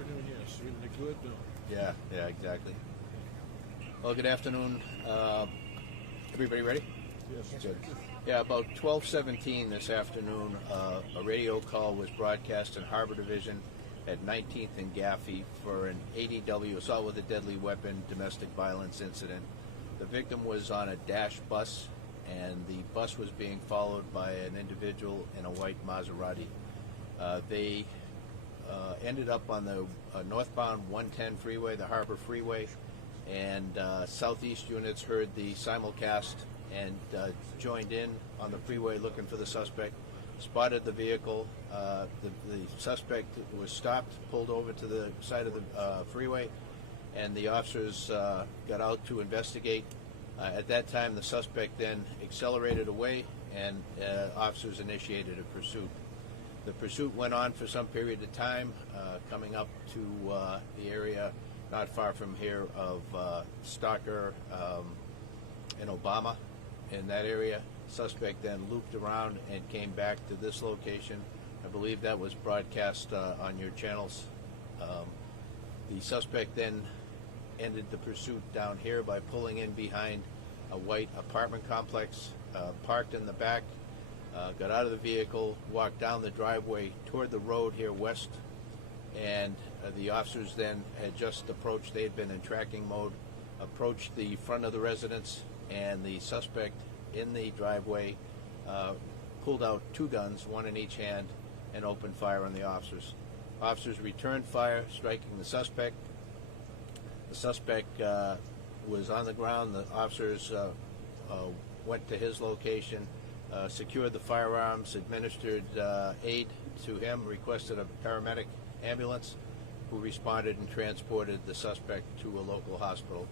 afternoon, yes. Isn't it good? Yeah, exactly. Well, good afternoon. Everybody ready? Yes. Good. Yeah, about 12:17 this afternoon, a radio call was broadcast in Harbor Division at 19th and Gaffey for an ADW, assault with a deadly weapon, domestic violence incident. The victim was on a Dash bus, and the bus was being followed by an individual in a white Maserati. They ended up on the northbound 110 freeway, the Harbor Freeway, and southeast units heard the simulcast and joined in on the freeway looking for the suspect, spotted the vehicle. The suspect was stopped, pulled over to the side of the freeway, and the officers got out to investigate. At that time, the suspect then accelerated away, and officers initiated a pursuit. The pursuit went on for some period of time, coming up to the area not far from here of Stalker and Obama. In that area, suspect then looped around and came back to this location. I believe that was broadcast on your channels. The suspect then ended the pursuit down here by pulling in behind a white apartment complex, parked in the back, got out of the vehicle, walked down the driveway toward the road here west, and the officers then had just approached. They had been in tracking mode, approached the front of the residence, and the suspect in the driveway pulled out two guns, one in each hand, and opened fire on the officers. Officers returned fire, striking the suspect. The suspect was on the ground. The officers went to his location, secured the firearms, administered aid to him, requested a paramedic ambulance, who responded and transported the suspect to a local hospital.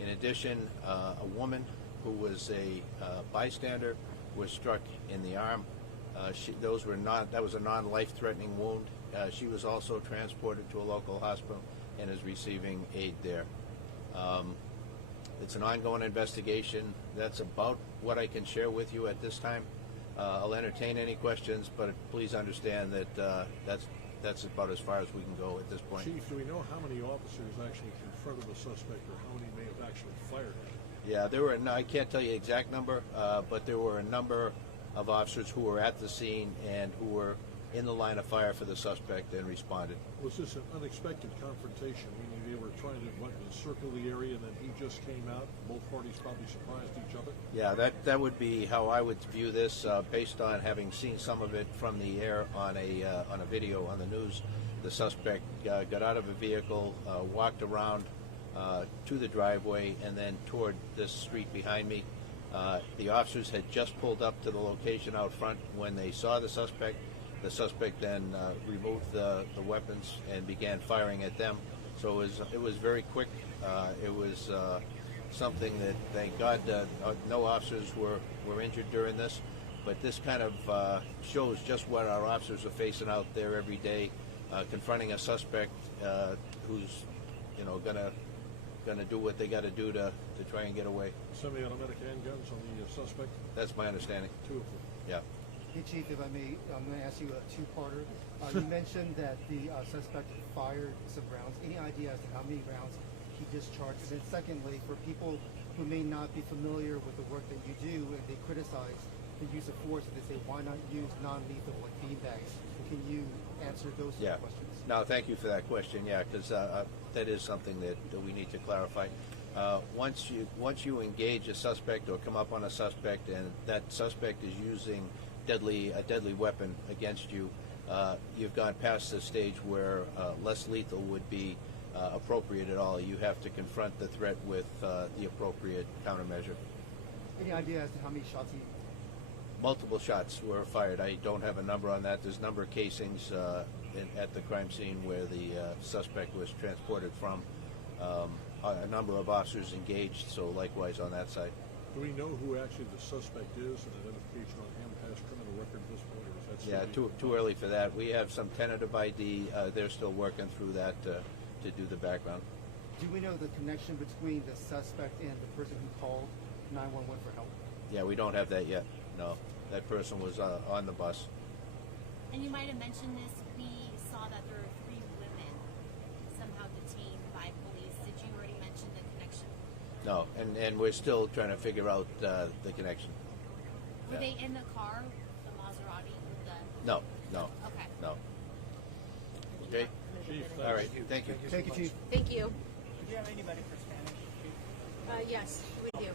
In addition, a woman who was a bystander was struck in the arm. That was a non-life-threatening wound. She was also transported to a local hospital and is receiving aid there. It's an ongoing investigation. That's about what I can share with you at this time. I'll entertain any questions, but please understand that that's about as far as we can go at this point. Chief, do we know how many officers actually confronted the suspect, or how many may have actually fired at him? Yeah, there were. I can't tell you the exact number, but there were a number of officers who were at the scene and who were in the line of fire for the suspect and responded. Was this an unexpected confrontation, meaning they were trying to circle the area and then he just came out? Both parties probably surprised each other? Yeah, that would be how I would view this, based on having seen some of it from the air on a video on the news. The suspect got out of a vehicle, walked around to the driveway, and then toward this street behind me. The officers had just pulled up to the location out front when they saw the suspect. The suspect then removed the weapons and began firing at them. So it was very quick. It was something that, thank God, no officers were injured during this. But this kind of shows just what our officers are facing out there every day, confronting a suspect who's, going to do what they got to do to try and get away. Semi-automatic handguns on the suspect? That's my understanding. Two of them. Yeah. Hey, Chief, if I may, I'm going to ask you a two-parter. You mentioned that the suspect fired some rounds. Any idea as to how many rounds he discharged? And then secondly, for people who may not be familiar with the work that you do and they criticize the use of force, and they say, why not use non-lethal like beanbags? Can you answer those two questions? No, thank you for that question. Yeah, because that is something that we need to clarify. Once you engage a suspect or come up on a suspect, and that suspect is using a deadly weapon against you, you've gone past the stage where less lethal would be appropriate at all. You have to confront the threat with the appropriate countermeasure. Any idea as to how many shots he? Multiple shots were fired. I don't have a number on that. There's a number of casings at the crime scene where the suspect was transported from. A number of officers engaged, so likewise on that side. Do we know who actually the suspect is, and identification on him, has criminal record at this point, or is that still too early for that. We have some tentative ID. They're still working through that to do the background. Do we know the connection between the suspect and the person who called 911 for help? Yeah, we don't have that yet. No, that person was on the bus. And you might have mentioned this. We saw that there were 3 women No, and we're still trying to figure out the connection. Were they in the car, the Maserati? No. Okay. No. Okay. Chief, All right. Thank you. Thank you, Chief. Thank you. Do you have anybody for Spanish? Yes, we do.